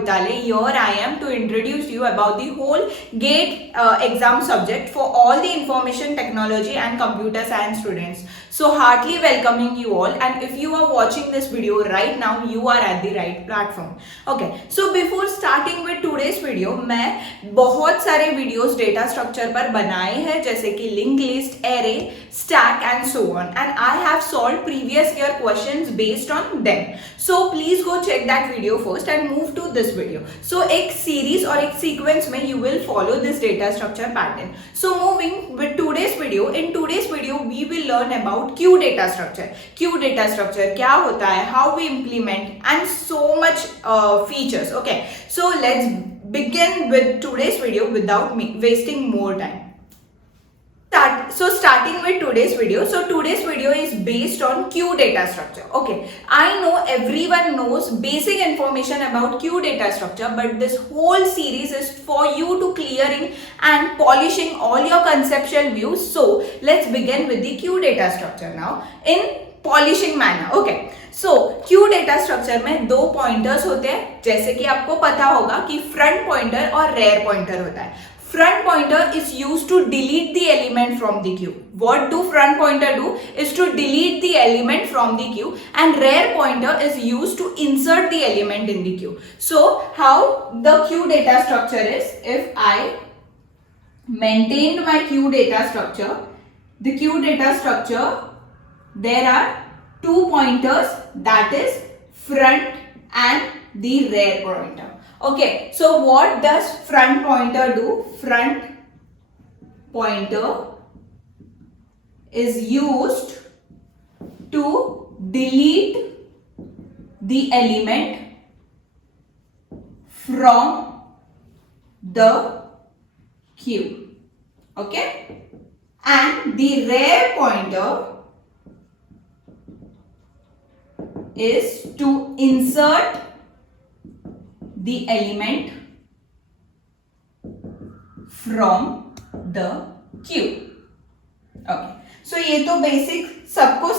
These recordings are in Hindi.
Butale. Here I am to introduce you about the whole GATE exam subject for all the information technology and computer science students. So heartily welcoming you all, and if you are watching this video right now, you are at the right platform. Okay, so before starting with today's video, मैं बहुत सारे videos data structure पर बनाए हैं, जैसे कि linked list, array, stack and so on, and I have solved previous year questions based on them. So please go check that video first and move to this video. So एक series और एक sequence में you will follow this data structure pattern. So moving with today's video, in today's video we will learn about Q data structure. Q data structure क्या होता है, how we implement and so much features. Okay, so let's begin with today's video without me wasting more time. Starting with today's video. So today's video is based on Q data structure. Okay, I know everyone knows basic information about Q data structure, but this whole series is for you to clearing and polishing all your conceptual views. So let's begin with the Q data structure now in polishing manner. Okay, so Q data structure में दो पॉइंटर्स होते हैं, जैसे कि आपको पता होगा कि फ्रंट पॉइंटर और रेयर पॉइंटर होता है. Front pointer is used to delete the element from the queue. What do front pointer do? Is to delete the element from the queue, and rear pointer is used to insert the element in the queue. So how the Q data structure is? If I maintained my Q data structure, the Q data structure, there are two pointers, that is front and the rear pointer. Okay, so what does front pointer do? Front pointer is used to delete the element from the queue. Okay, and the rear pointer is to insert the element from the queue. Okay, so ये तो बेसिक सबको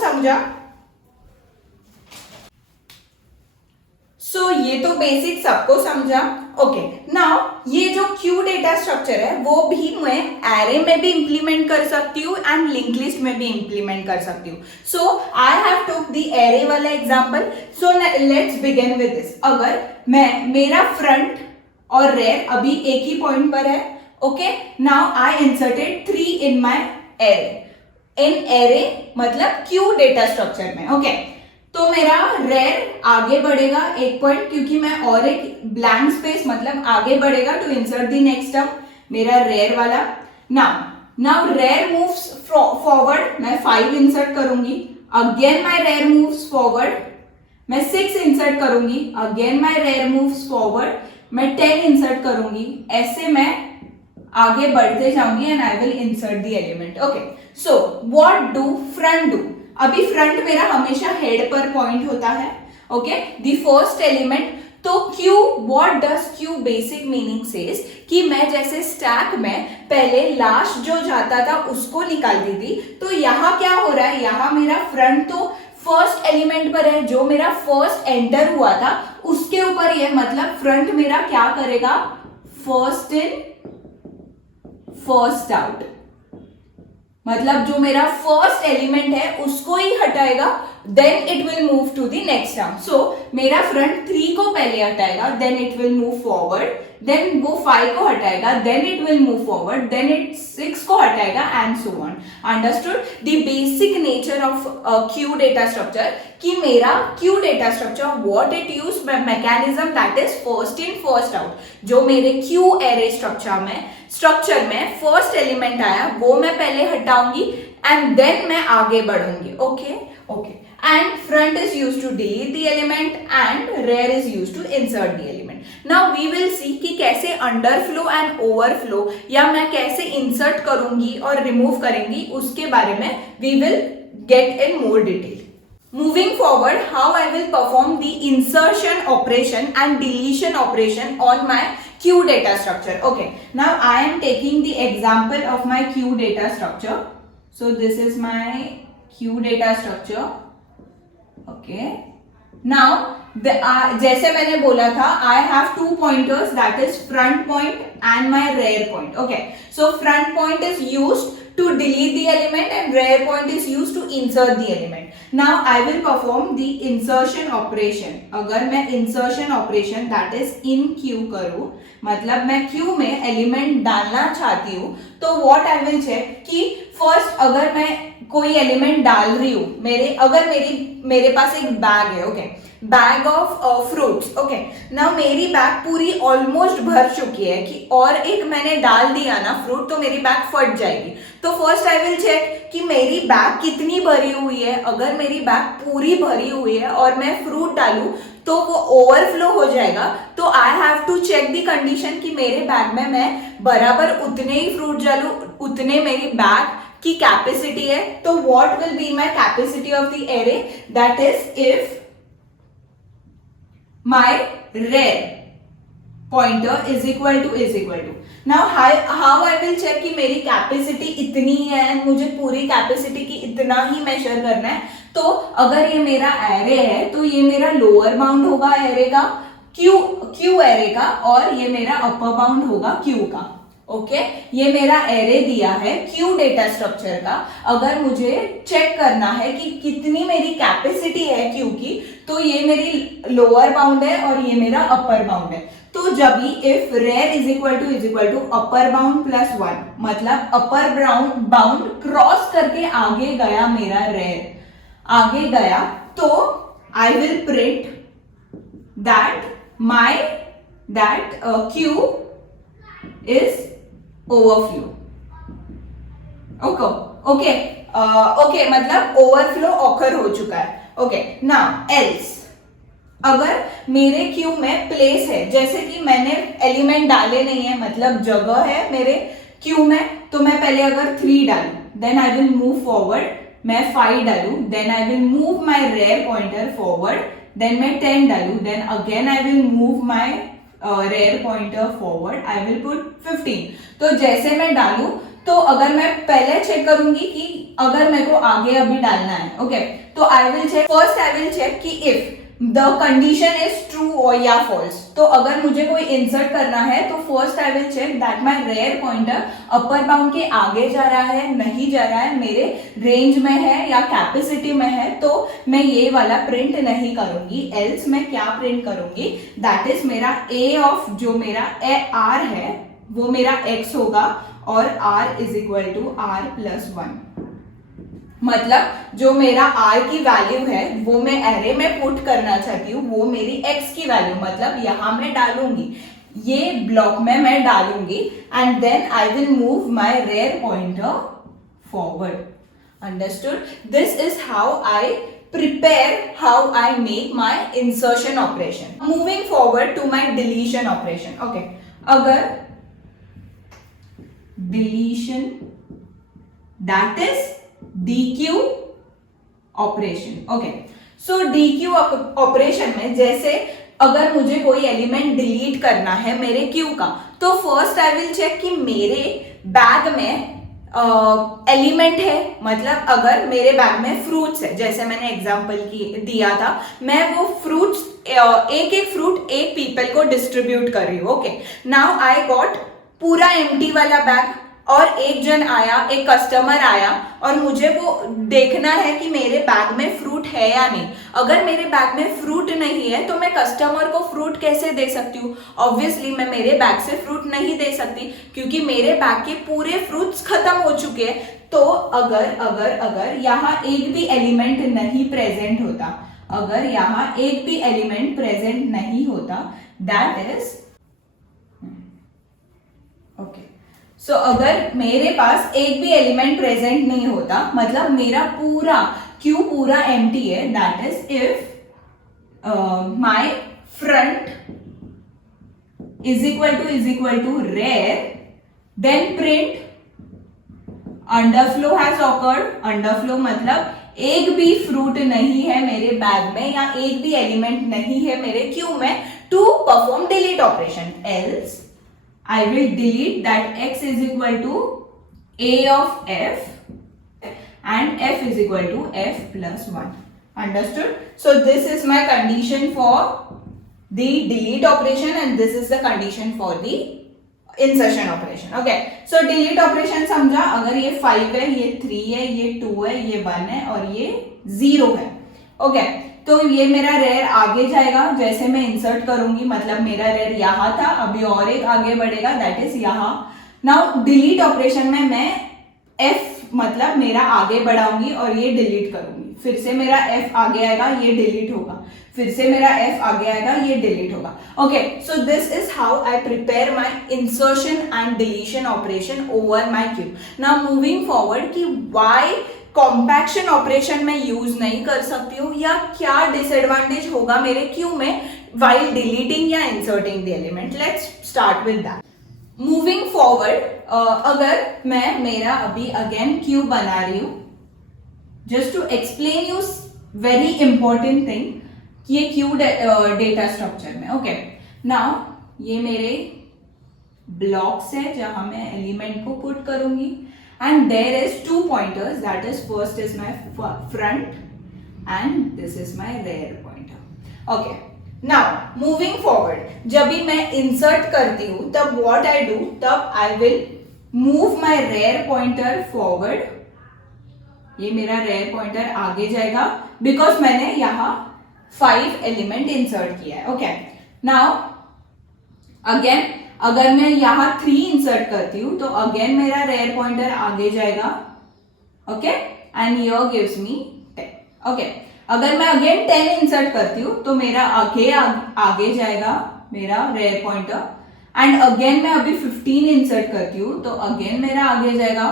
समझा. ओके, नाउ ये जो क्यू डेटा स्ट्रक्चर है वो भी मैं एरे में भी इंप्लीमेंट कर सकती हूँ एंड लिंक लिस्ट में भी इंप्लीमेंट कर सकती हूँ. So I have took the array वाला example. So let's begin with this. अगर मेरा फ्रंट और रेयर अभी एक ही पॉइंट पर है. Okay, now I inserted 3 in my array. In array मतलब क्यू डेटा स्ट्रक्चर में. ओके, तो मेरा रेयर आगे बढ़ेगा एक पॉइंट, क्योंकि मैं और एक ब्लैंक स्पेस मतलब आगे बढ़ेगा to insert the next term, मेरा रेयर वाला. नाउ रेयर मूव्स फॉरवर्ड, मैं 5 इंसर्ट करूंगी. Again my rear moves forward, मैं 6 इंसर्ट करूंगी. Again my rear moves forward, मैं 10 इंसर्ट करूंगी. ऐसे मैं आगे बढ़ते जाऊंगी and I will insert the element. Okay, so what do front do? अभी फ्रंट मेरा हमेशा हेड पर पॉइंट होता है. Okay, the first element. तो Q, what does Q basic meaning says कि मैं जैसे स्टैक में पहले लास्ट जो जाता था उसको निकालती थी, तो यहाँ क्या हो रहा है, यहाँ मेरा फ्रंट तो फर्स्ट एलिमेंट पर है, जो मेरा फर्स्ट एंटर हुआ था उसके ऊपर ही है. मतलब फ्रंट मेरा क्या करेगा, फर्स्ट इन फर्स्ट आउट, मतलब जो मेरा फर्स्ट एलिमेंट है उसको ही हटाएगा, then it will move to the next term. So मेरा फ्रंट 3 को पहले हटाएगा, then it will move forward, then वो 5 को हटाएगा, then it will move forward, then it 6 को हटाएगा and so on. Understood the basic nature of queue data structure कि मेरा queue data structure what it use mechanism, that is first in first out. जो मेरे क्यू एरे स्ट्रक्चर में फर्स्ट एलिमेंट आया वो मैं पहले हटाऊंगी एंड देन मैं आगे बढ़ूंगी. Okay, and front is used to delete the element and rear is used to insert the element. Now we will see कि कैसे underflow and overflow या मैं कैसे insert करूंगी और remove करूंगी, उसके बारे में we will get in more detail. Moving forward, how I will perform the insertion operation and deletion operation on my Q data structure. Okay, now I am taking the example of my Q data structure. So this is my Q data structure. Okay, now जैसे मैंने बोला था, I have 2 pointers, that is front point and my rear point. Okay, so front point is used to delete the element and rear point is used to insert the element. Now I will perform the insertion operation. अगर मैं insertion operation that is in Q करूँ, मतलब मैं Q में element डालना चाहती हूँ, तो what I will check कि first अगर मैं कोई element डाल रही हूँ, अगर मेरे पास एक बैग है, okay, bag of fruits. Okay, now मेरी बैग पूरी ऑलमोस्ट भर चुकी है कि और एक मैंने डाल दिया ना फ्रूट, तो मेरी बैग फट जाएगी. तो फर्स्ट आई विल चेक कि मेरी बैग कितनी भरी हुई है. अगर मेरी बैग पूरी भरी हुई है और मैं फ्रूट डालूं तो वो ओवरफ्लो हो जाएगा. तो I have to check the condition कि मेरे बैग में मैं बराबर उतने ही फ्रूट डालूं, उतने मेरी बैग की कैपेसिटी है. तो what will be my capacity of the array, that is if my rear pointer is equal to. Now how I will check कि मेरी कैपेसिटी इतनी है एंड मुझे पूरी कैपेसिटी की इतना ही मेजर करना है. तो अगर ये मेरा एरे है तो ये मेरा लोअर बाउंड होगा एरे का, क्यू एरे का, और ये मेरा अपर बाउंड होगा क्यू का. ओके, ये मेरा एरे दिया है क्यू डेटा स्ट्रक्चर का. अगर मुझे चेक करना है कि कितनी मेरी कैपेसिटी है क्यू की, तो ये मेरी लोअर बाउंड है और ये मेरा अपर बाउंड है. तो जब भी if rear is equal to upper bound plus 1, मतलब अपर बाउंड क्रॉस करके आगे गया मेरा रेयर, आगे गया, तो I will print that Q is overflow. Okay, मतलब ओवरफ्लो ऑकर हो चुका है. ओके, नाउ एल्स अगर मेरे क्यू में प्लेस है, जैसे कि मैंने एलिमेंट डाले नहीं है, मतलब जगह है मेरे क्यू में, तो मैं पहले अगर 3 डालू, then I will move forward, मैं 5 डालू, then I will move my rear pointer forward, then मैं 10 डालू, then again I will move my rear pointer forward, I will put 15. तो जैसे मैं डालू, तो अगर मैं पहले चेक करूंगी कि अगर मेरे को आगे अभी डालना है, ओके, तो I will check, first I will check कि if the condition is true और या फॉल्स. तो अगर मुझे कोई इंसर्ट करना है तो first I will check that my rear pointer upper bound के आगे जा रहा है, नहीं जा रहा है, मेरे रेंज में है या कैपेसिटी में है, तो मैं ये वाला प्रिंट नहीं करूंगी. एल्स मैं क्या प्रिंट करूंगी, दैट इज मेरा ए ऑफ जो मेरा आर है वो मेरा एक्स होगा और r is equal to r plus 1. मतलब जो मेरा r की वैल्यू है वो मैं एरे में पुट करना चाहती हूँ, वो मेरी x की वैल्यू, मतलब यहां मैं डालूंगी, ये ब्लॉक में मैं डालूंगी, and then I will move my rear pointer forward. Understood? This is how I prepare how I make my insertion operation. Moving forward to my deletion operation. Okay, अगर deletion, that is DQ operation. Okay, so DQ operation में जैसे अगर मुझे कोई एलिमेंट डिलीट करना है मेरे क्यू का, तो फर्स्ट आई विल चेक कि मेरे बैग में एलिमेंट है, मतलब अगर मेरे बैग में फ्रूट्स है, जैसे मैंने एग्जांपल दिया था, मैं वो फ्रूट्स एक एक फ्रूट एक पीपल को डिस्ट्रीब्यूट कर रही हूँ. ओके, नाउ आई गॉट पूरा एम्प्टी वाला बैग, और एक जन आया, एक कस्टमर आया, और मुझे वो देखना है कि मेरे बैग में फ्रूट है या नहीं. अगर मेरे बैग में फ्रूट नहीं है तो मैं कस्टमर को फ्रूट कैसे दे सकती हूँ? ऑब्वियसली मैं मेरे बैग से फ्रूट नहीं दे सकती, क्योंकि मेरे बैग के पूरे फ्रूट्स खत्म हो चुके हैं. तो अगर यहाँ एक भी एलिमेंट नहीं प्रेजेंट होता, अगर यहाँ एक भी एलिमेंट प्रेजेंट नहीं होता, दैट इज ओके. सो अगर मेरे पास एक भी एलिमेंट प्रेजेंट नहीं होता, मतलब मेरा पूरा क्यू पूरा एम्प्टी है, that is if my front is equal to rear, then print underflow has occurred. Underflow मतलब एक भी फ्रूट नहीं है मेरे बैग में या एक भी एलिमेंट नहीं है मेरे क्यू में to perform delete operation. Else I will delete that x is equal to a of f and f is equal to f plus 1. Understood? So this is my condition for the delete operation and this is the condition for the insertion operation. Okay. So delete operation समझा, अगर ये 5 है, ये 3 है, ये 2 है, ये 1 है और ये 0 है. Okay. तो ये मेरा रेयर आगे जाएगा, जैसे मैं इंसर्ट करूंगी मतलब मेरा रेयर यहाँ था, अभी और एक आगे बढ़ेगा, दैट इज यहाँ. नाउ डिलीट ऑपरेशन में मैं F मतलब मेरा आगे बढ़ाऊंगी और ये डिलीट करूंगी, फिर से मेरा F आगे आएगा, ये डिलीट होगा, फिर से मेरा F आगे आएगा, ये डिलीट होगा. Okay, so this is how I prepare my insertion and deletion operation over my cube. Now moving forward कि व्हाई कॉम्पैक्शन ऑपरेशन में यूज नहीं कर सकती हूँ या क्या डिसएडवांटेज होगा मेरे क्यू में व्हाइल डिलीटिंग या inserting the element. Let's start with that. Moving forward, अगर मैं मेरा अभी अगेन क्यू बना रही हूं, just to explain you very important thing कि ये क्यू डेटा स्ट्रक्चर में. ओके, नाउ ये मेरे ब्लॉक्स है जहां मैं एलिमेंट को पुट करूंगी and there is 2 pointers, that is first is my front and this is my rear pointer. Okay, now moving forward, जब भी मैं इंसर्ट करती हूं तब व्हाट आई डू, तब I will move my rear pointer forward. ये मेरा रेयर पॉइंटर आगे जाएगा बिकॉज मैंने यहां 5 एलिमेंट इंसर्ट किया है. ओके, नाउ अगेन अगर मैं यहां 3 इंसर्ट करती हूं तो अगेन मेरा रेयर पॉइंटर आगे जाएगा. Okay, and here gives me 10. Okay, अगर मैं अगेन 10 इंसर्ट करती हूँ तो मेरा आगे जाएगा मेरा रेयर पॉइंटर एंड अगेन मैं अभी 15 इंसर्ट करती हूँ तो अगेन मेरा आगे जाएगा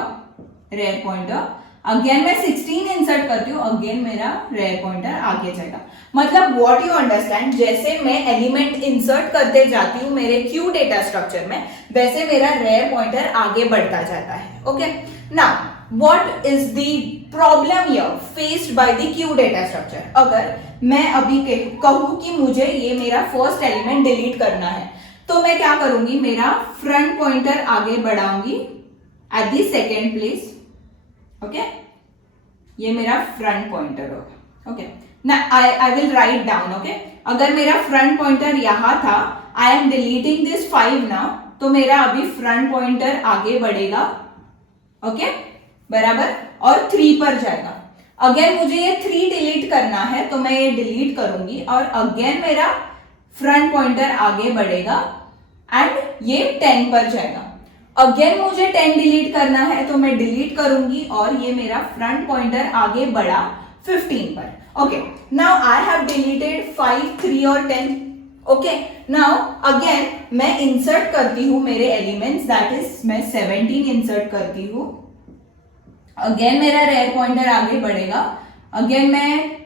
रेयर पॉइंटर. अगेन मैं 16 इंसर्ट करती हूँ, अगेन मेरा रेयर पॉइंटर आगे जाएगा. मतलब व्हाट यू अंडरस्टैंड, जैसे मैं एलिमेंट इंसर्ट करते जाती हूँ मेरे क्यू डेटा स्ट्रक्चर में, वैसे मेरा रेयर पॉइंटर आगे बढ़ता जाता है. Okay, now what is the problem here faced by the queue data structure. अगर मैं अभी कहूँ कि मुझे ये मेरा फर्स्ट एलिमेंट डिलीट करना है तो मैं क्या करूंगी, मेरा फ्रंट पॉइंटर आगे बढ़ाऊंगी at the second place. Okay, ये मेरा फ्रंट पॉइंटर होगा. ओके, ना I will write down. Okay, अगर मेरा फ्रंट पॉइंटर यहां था, I am deleting this 5 now, तो मेरा अभी फ्रंट पॉइंटर आगे बढ़ेगा. ओके, बराबर, और 3 पर जाएगा. अगेन मुझे ये 3 डिलीट करना है तो मैं ये डिलीट करूंगी और अगेन मेरा फ्रंट पॉइंटर आगे बढ़ेगा एंड ये 10 पर जाएगा. अगेन मुझे 10 डिलीट करना है तो मैं डिलीट करूंगी और ये मेरा फ्रंट पॉइंटर आगे बढ़ा 15 पर. Okay, now I have deleted 5, 3 और 10. ओके, नाउ अगेन मैं इंसर्ट करती हूं मेरे एलिमेंट्स, दैट इज मैं 17 इंसर्ट करती हूं. अगेन मेरा रेयर पॉइंटर आगे बढ़ेगा. अगेन मैं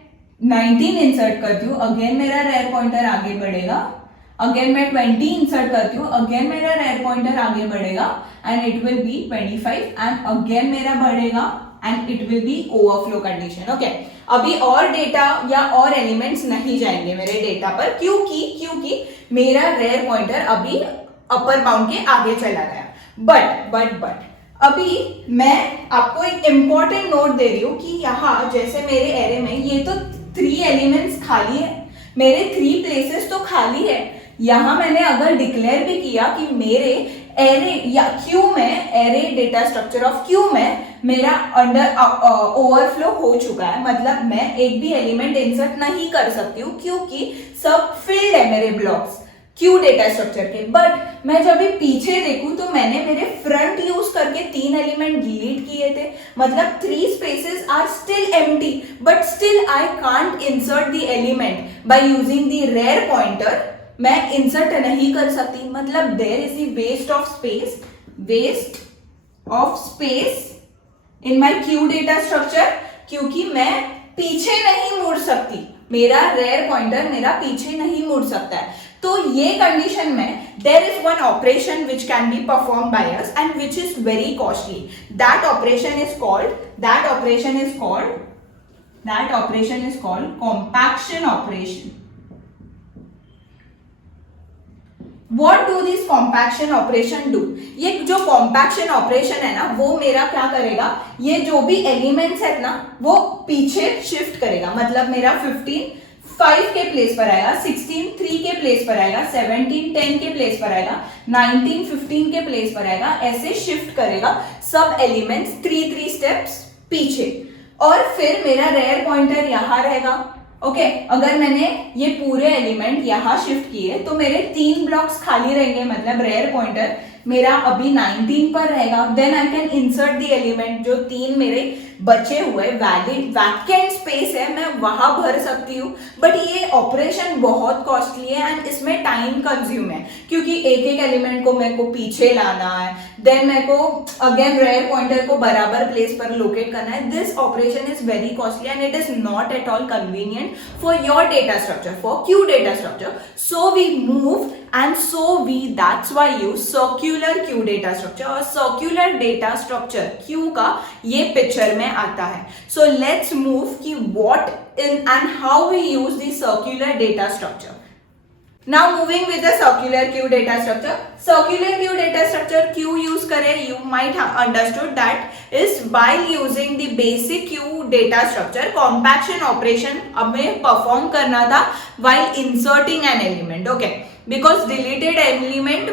19 इंसर्ट करती हूँ, अगेन मेरा रेयर पॉइंटर आगे बढ़ेगा. अगेन मैं 20 इंसर्ट करती हूँ, अगेन मेरा रेयर पॉइंटर आगे बढ़ेगा and it will B 25 and again मेरा बढ़ेगा and it will B overflow condition. Okay, अभी और डेटा या और एलिमेंट्स नहीं जाएंगे मेरे डेटा पर क्योंकि मेरा रेयर पॉइंटर अभी अपर बाउंड के आगे चला गया. बट अभी मैं आपको एक इंपॉर्टेंट नोट दे रही हूं कि यहाँ जैसे मेरे एरे में ये तो 3 एलिमेंट्स खाली है, मेरे 3 प्लेसेस तो खाली है. यहाँ मैंने अगर डिक्लेयर भी किया कि मेरे एरे या क्यू में, array data structure of Q में मेरा अंडर ओवरफ्लो हो चुका है, मतलब मैं एक भी एलिमेंट इंसर्ट नहीं कर सकती हूँ क्योंकि सब फिल्ड है मेरे ब्लॉक्स क्यू डेटा स्ट्रक्चर के. बट मैं जब भी पीछे देखूं तो मैंने मेरे फ्रंट यूज करके 3 एलिमेंट डिलीट किए थे, मतलब 3 spaces are still empty, but still I can't insert the element by using the rear pointer. मैं इंसर्ट नहीं कर सकती, मतलब there is the waste of space in my queue data structure, क्योंकि मैं पीछे नहीं मुड़ सकती, मेरा रेयर पॉइंटर मेरा पीछे नहीं मुड़ सकता है. तो ये कंडीशन में there is one operation which can be perform by us and which is very costly. That operation is called compaction operation. What do this compaction operation do? ये जो compaction operation है ना वो मेरा क्या करेगा, ये जो भी एलिमेंट्स है ना वो पीछे शिफ्ट करेगा, मतलब मेरा 15 5 के प्लेस पर आएगा, 16 3 के प्लेस पर आएगा, 17 10 के प्लेस पर आएगा, 19 15 के प्लेस पर आएगा, ऐसे शिफ्ट करेगा सब एलिमेंट्स 3 स्टेप्स पीछे, और फिर मेरा रेयर पॉइंटर यहाँ रहेगा। ओके अगर मैंने ये पूरे एलिमेंट यहाँ शिफ्ट किए तो मेरे 3 ब्लॉक्स खाली रहेंगे, मतलब रेयर पॉइंटर मेरा अभी 19 पर रहेगा। Then I can insert the element, जो 3 मेरे बचे हुए वैलिड वैकेंट स्पेस है मैं वहां भर सकती हूँ। बट ये ऑपरेशन बहुत कॉस्टली है एंड इसमें टाइम कंज्यूम है, क्योंकि एक एक एलिमेंट को मेरे को पीछे लाना है, देन मेरे को अगेन रेयर पॉइंटर को बराबर प्लेस पर लोकेट करना है। This operation is very costly and it is not at all convenient for your data structure, for queue data structure. So we move and so we that's why use circular queue data structure, और circular data structure queue का ये पिक्चर में आता है। So let's move कि what in and how we use the circular data structure. Now moving with the circular queue data structure. Circular queue data structure क्यों use करें, you might have understood that is by using the basic queue data structure compaction operation हमें perform करना था while inserting an element. Okay, because deleted element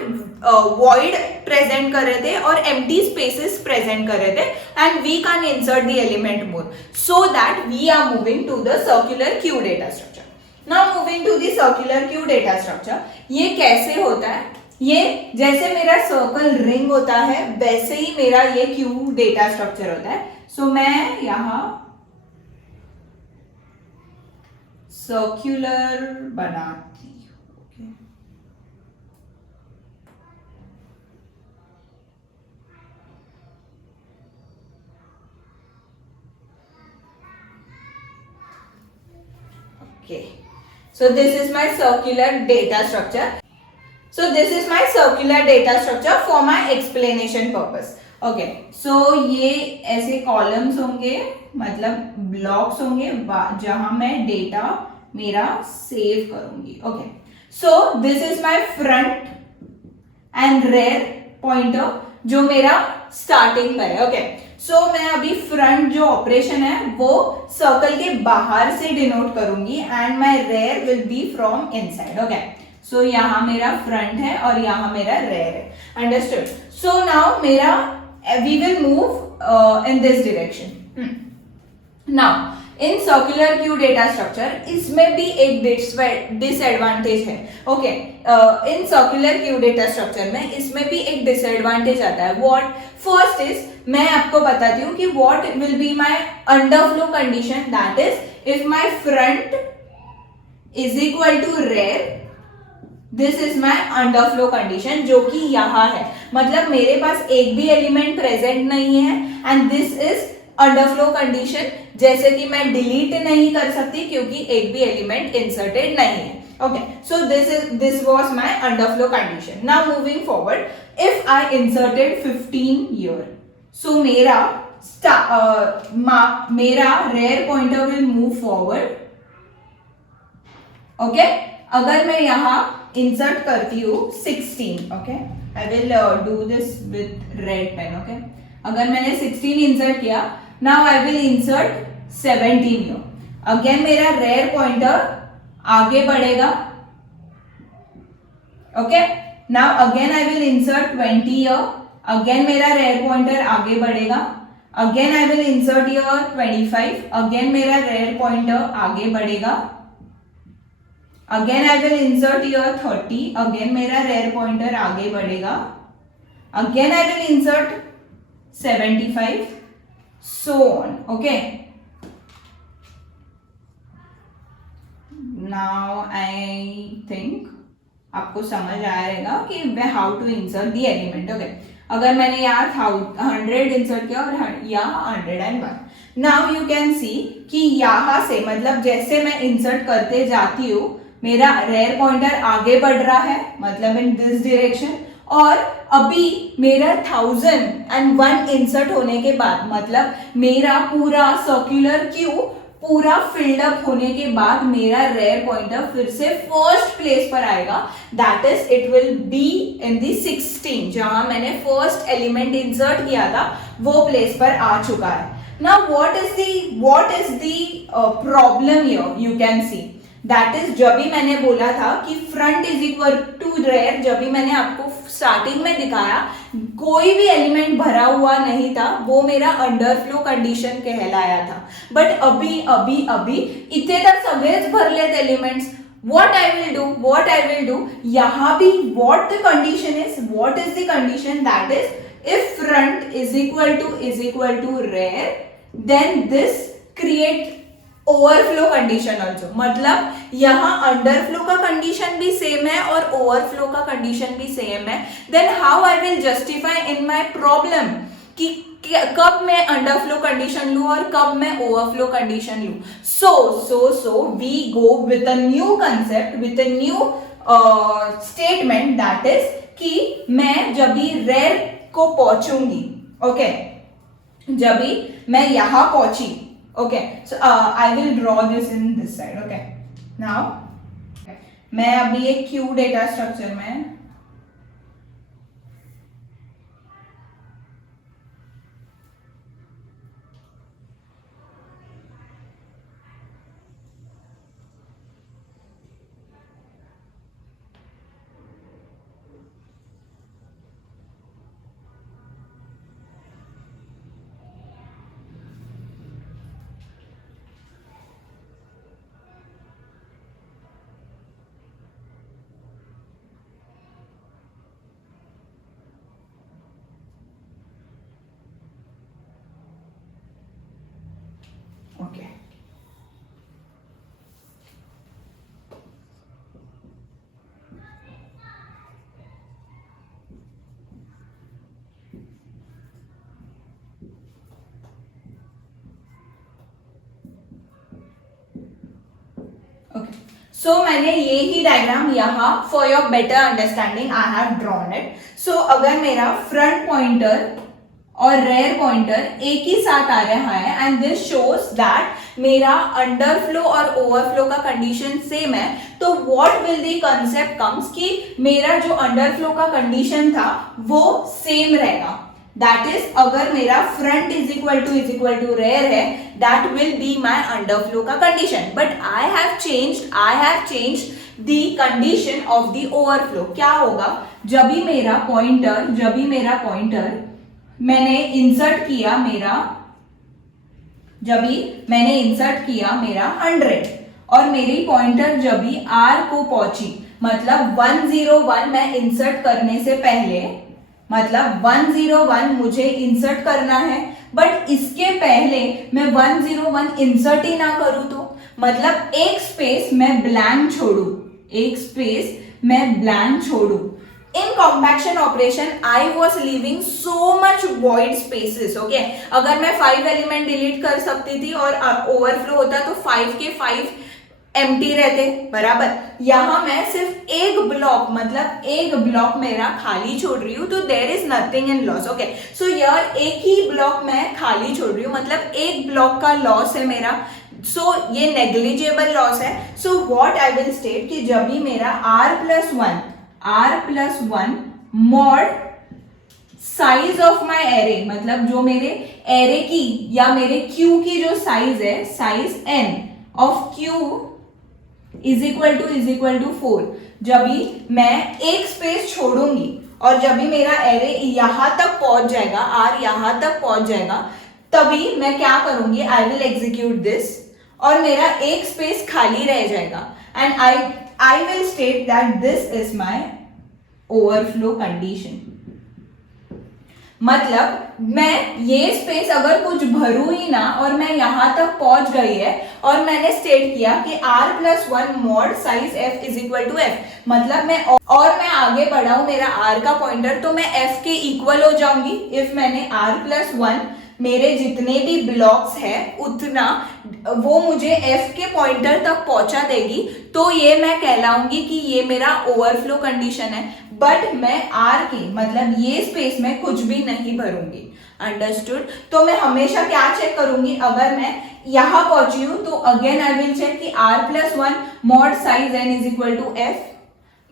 void present कर रहे थे और empty spaces present कर रहे थे and we can insert the element more, so that we are moving to the circular queue data structure. Now moving to the circular queue data structure. ये कैसे होता है, ये जैसे मेरा सर्कल रिंग होता है वैसे ही मेरा ये क्यू डेटा स्ट्रक्चर होता है। सो मैं यहाँ सर्कुलर बनाती हूँ। Okay. So this is my circular data structure. So this is my circular data structure for my explanation purpose. Okay. So ये ऐसे कॉलम्स होंगे, मतलब ब्लॉक्स होंगे जहां मैं डेटा मेरा सेव करूंगी। Okay so this is my front and rear pointer जो मेरा स्टार्टिंग पर है। ओके सो मैं अभी फ्रंट जो ऑपरेशन है वो सर्कल के बाहर से डिनोट करूंगी and my rear will be from inside. Okay so यहाँ मेरा फ्रंट है और यहाँ मेरा रेयर है, अंडरस्टूड। सो नाउ मेरा we will move in this direction. Now in circular queue data structure इसमें भी एक डिसएडवांटेज है। Okay in circular queue data structure में इसमें भी एक डिसएडवांटेज आता है। व्हाट फर्स्ट इज, मैं आपको बताती हूँ कि what will be my underflow condition, that is if my front is equal to rear, this is my underflow condition जो कि यहाँ है, मतलब मेरे पास एक भी एलिमेंट प्रेजेंट नहीं है and this is underflow condition, जैसे कि मैं डिलीट नहीं कर सकती क्योंकि एक भी एलिमेंट इंसर्टेड नहीं है। Okay so this was my underflow condition. Now moving forward, if I inserted 15 here, so मेरा rear pointer will move forward. Okay अगर मैं यहाँ इंसर्ट करती हूँ 16, okay I will do this with red pen. Okay अगर मैंने 16 इंसर्ट किया, now I will insert 17 here, again मेरा रेयर पॉइंटर आगे बढ़ेगा। Okay now again I will insert 20 here, again मेरा रेयर पॉइंटर आगे बढ़ेगा। Again I will insert here 25, again मेरा रेयर पॉइंटर आगे बढ़ेगा। Again I will insert here 30, again मेरा रेयर पॉइंटर आगे बढ़ेगा। Again I will insert 75, so on. Okay, now I think आपको समझ आया रहेगा कि how to insert the element. Okay अगर मैंने यहाँ 100 इंसर्ट किया और यहाँ 101, नाउ यू कैन सी कि यहाँ से मतलब जैसे मैं इंसर्ट करते जाती हूँ मेरा रेयर पॉइंटर आगे बढ़ रहा है, मतलब इन दिस डायरेक्शन, और अभी मेरा 1001 इंसर्ट होने के बाद मतलब मेरा पूरा सर्कुलर क्यू पूरा फिल्ड अप होने के बाद मेरा रेयर पॉइंटर फिर से फर्स्ट प्लेस पर आएगा, that is it will be in the 16, जहां मैंने फर्स्ट एलिमेंट इंसर्ट किया था वो प्लेस पर आ चुका है. Now what is the problem here, you can see that is, जब भी मैंने बोला था कि front is equal to rear, जब भी मैंने आपको स्टार्टिंग में दिखाया कोई भी एलिमेंट भरा हुआ नहीं था, वो मेरा अंडरफ्लो कंडिशन कहलाया था. बट अभी इथे तर सगळेच भरलेत elements. what I will do यहाँ भी what the condition is, what is the condition, that is if front is equal to rare, then this create overflow condition also. मतलब यहाँ अंडरफ्लो का कंडीशन भी सेम है और ओवरफ्लो का कंडीशन भी सेम है. Then how I will justify in my problem कि कब मैं अंडरफ्लो कंडीशन लूं और कब मैं ओवरफ्लो कंडीशन लूं. So we go with a new concept, with a new statement, that is कि मैं जब भी रेयर को पहुंचूंगी, ओके, जब भी मैं यहां पहुंची, okay, so I will draw this in this side. Okay, now मैं अभी एक क्यू डेटा स्ट्रक्चर में okay. सो मैंने ये ही डायग्राम यहाँ for your better understanding I have drawn it. So अगर मेरा फ्रंट पॉइंटर और रेयर पॉइंटर एक ही साथ आ रहा है एंड दिस शोज दैट मेरा अंडरफ्लो और ओवरफ्लो का कंडीशन सेम है, तो what will the concept comes कि मेरा जो अंडरफ्लो का कंडीशन था वो सेम रहेगा. दैट इज अगर मेरा front is equal to rear है, that will be my underflow का condition. But I have changed the condition of the overflow. क्या होगा, जब भी मेरा पॉइंटर मैंने इंसर्ट किया मेरा 100 और मेरी पॉइंटर जब भी R को पहुंची, मतलब 101 मैं इंसर्ट करने से पहले, मतलब 101 मुझे इंसर्ट करना है, बट इसके पहले मैं 101 इंसर्ट ही ना करूं तो मतलब एक स्पेस मैं ब्लैंक छोड़ू. In compaction operation, I was leaving so much void spaces. Okay, अगर मैं 5 एलिमेंट डिलीट कर सकती थी और ओवरफ्लो होता तो 5 के 5 एम्प्टी रहते, बराबर. यहाँ मैं सिर्फ एक ब्लॉक मेरा खाली छोड़ रही हूँ, तो there is nothing in loss. Okay, so यार एक ही ब्लॉक मैं खाली छोड़ रही हूँ, मतलब एक ब्लॉक का लॉस है मेरा. सो ये नेग्लिजिबल लॉस है. So what I will state कि जब भी मेरा R+1 mod size of my array, मतलब जो मेरे एरे की या मेरे क्यू की जो साइज है, size n of queue is equal to 4. जब भी मैं एक स्पेस छोड़ूंगी और जब भी मेरा एरे यहां तक पहुंच जाएगा, R यहां तक पहुंच जाएगा, तभी मैं क्या करूंगी, आई विल एग्जीक्यूट दिस और मेरा एक स्पेस खाली रह जाएगा and I will state that this is my overflow condition. मतलब मैं ये स्पेस अगर कुछ भरू ही ना और मैं यहां तक पहुंच गई है और मैंने स्टेट किया कि R+1 mod size f is equal to f, मतलब मैं आगे बढ़ाऊं मेरा R का पॉइंटर तो मैं f के इक्वल हो जाऊंगी. इफ मैंने R+1 मेरे जितने भी ब्लॉक्स है उतना वो मुझे f के पॉइंटर तक पहुंचा देगी, तो ये मैं कहलाऊंगी कि ये मेरा ओवरफ्लो कंडीशन है. बट मैं आर के मतलब ये स्पेस में कुछ भी नहीं भरूंगी। अंडरस्टूड? तो मैं हमेशा क्या चेक करूंगी, अगर मैं यहां पहुंची हूं तो अगेन आई विल चेक कि r+1 mod size n is equal to f।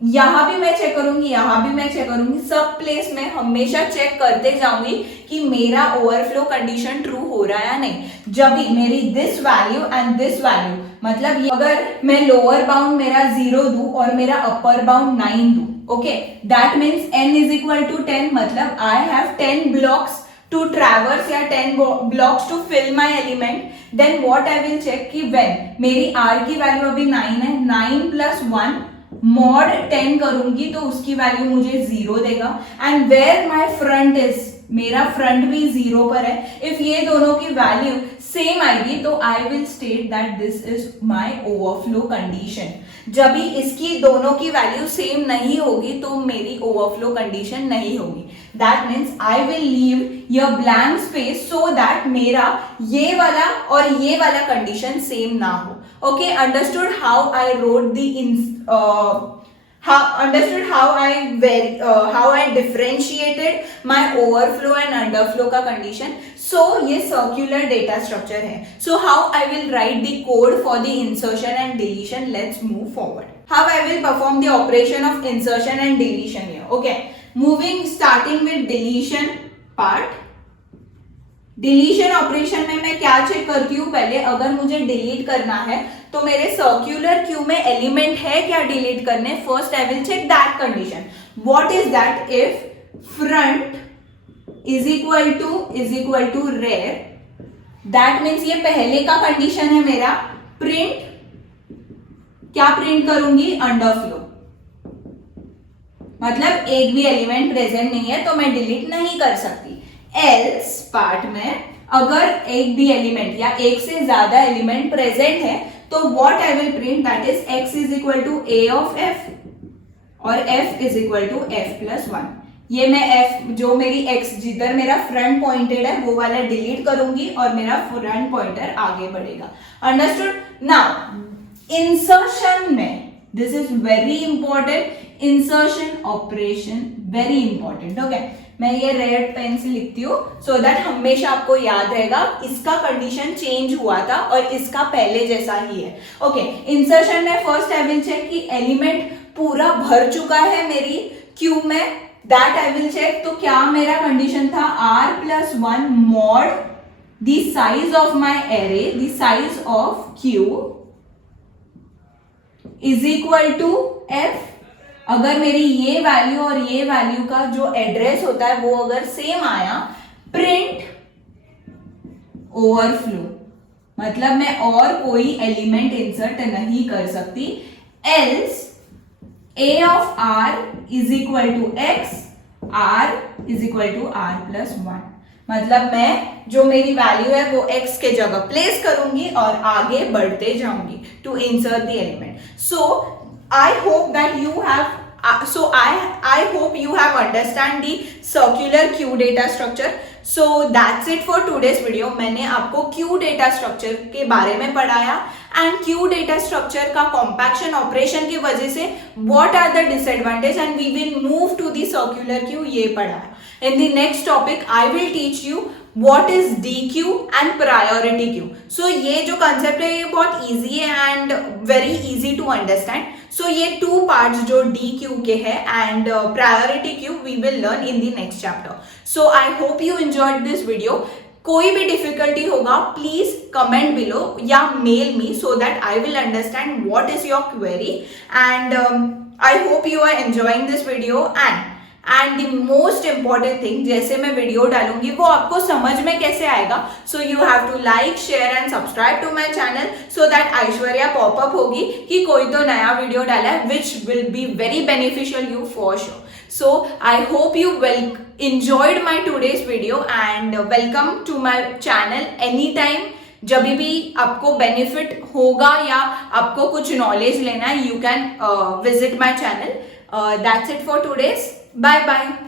यहां भी मैं चेक करूंगी, यहां भी मैं चेक करूंगी, सब प्लेस में हमेशा चेक करते जाऊंगी कि मेरा ओवरफ्लो कंडीशन ट्रू हो रहा है या नहीं। जब भी मेरी this value and this value मतलब अगर मैं लोअर बाउंड मेरा 0 दूं और मेरा अपर बाउंड 9 दूं, okay, that means n is equal to 10, मतलब I have 10 blocks to traverse या 10 blocks to fill my element, then what I will check कि when मेरी r की वैल्यू अभी 9 है, 9+1 mod 10 करूंगी तो उसकी वैल्यू मुझे 0 देगा। And where my front is, मेरा फ्रंट भी 0 पर है। इफ ये दोनों की वैल्यू सेम आएगी तो I will state that this is my overflow condition. जब भी इसकी दोनों की वैल्यू सेम नहीं होगी तो मेरी ओवरफ्लो कंडीशन नहीं होगी। That means I will leave your blank space so that मेरा ये वाला और ये वाला कंडीशन सेम ना हो। Okay, understood how I wrote how I differentiated my overflow and underflow का condition. So ये circular data structure है. So how I will write the code for the insertion and deletion? Let's move forward. How I will perform the operation of insertion and deletion here. Okay, starting with deletion part. Deletion operation में मैं क्या चेक करती हूँ, पहले अगर मुझे डिलीट करना है तो मेरे सर्क्यूलर क्यू में एलिमेंट है क्या डिलीट करने। First I will check that condition. What is that? If front is equal to rear, that means ये पहले का कंडीशन है मेरा। प्रिंट क्या प्रिंट करूंगी? अंडरफ्लो, मतलब एक भी एलिमेंट प्रेजेंट नहीं है तो मैं डिलीट नहीं कर सकती। एल्स पार्ट में अगर एक भी एलिमेंट या एक से ज्यादा एलिमेंट प्रेजेंट है तो what I will print, that is x is equal to a of f और f is equal to f+1। ये मैं f जो मेरी x जिधर मेरा फ्रंट पॉइंटेड है वो वाला डिलीट करूंगी और मेरा फ्रंट पॉइंटर आगे बढ़ेगा। अंडरस्टूड? नाउ इंसर्शन में this is very important, insertion operation very important. Okay, मैं ये रेड पेन से लिखती हूँ सो दैट हमेशा आपको याद रहेगा इसका कंडीशन चेंज हुआ था और इसका पहले जैसा ही है। ओके, इंसर्शन में फर्स्ट आई विल चेक कि एलिमेंट पूरा भर चुका है मेरी क्यू में, दैट आई विल चेक। तो क्या मेरा कंडीशन था? r+1 mod the size of my array, the size of queue is equal to f। अगर मेरी ये वैल्यू और ये वैल्यू का जो एड्रेस होता है वो अगर सेम आया, प्रिंट ओवरफ्लो, मतलब मैं और कोई एलिमेंट इंसर्ट नहीं कर सकती। Else a of r is equal to x, r is equal to r+1, मतलब मैं जो मेरी वैल्यू है वो x के जगह प्लेस करूंगी और आगे बढ़ते जाऊंगी to insert the element. So I hope that you have I hope you have understand the circular queue data structure. So that's it for today's video. मैंने आपको queue data structure के बारे में पढ़ाया and queue data structure का compaction operation की वजह से what are the disadvantage and we will move to the circular queue ये पढ़ाया। In the next topic I will teach you what is DQ and priority queue. So ये जो concept है ये बहुत easy है and very easy to understand. So ये two parts जो DQ के है and priority queue we will learn in the next chapter. So I hope you enjoyed this video. कोई भी डिफिकल्टी होगा प्लीज कमेंट बिलो या mail me so that I will understand what is your query and I hope you are enjoying this video and the most important thing, जैसे मैं वीडियो डालूंगी वो आपको समझ में कैसे आएगा। So you have to like share and subscribe to my channel so that ऐश्वर्या पॉपअप होगी कि कोई तो नया वीडियो डाला है which will be very beneficial you for sure. So I hope you enjoyed my today's video and welcome to my channel anytime. जब भी आपको बेनिफिट होगा या आपको कुछ नॉलेज लेना है, you can visit my channel. That's it for today's. Bye bye.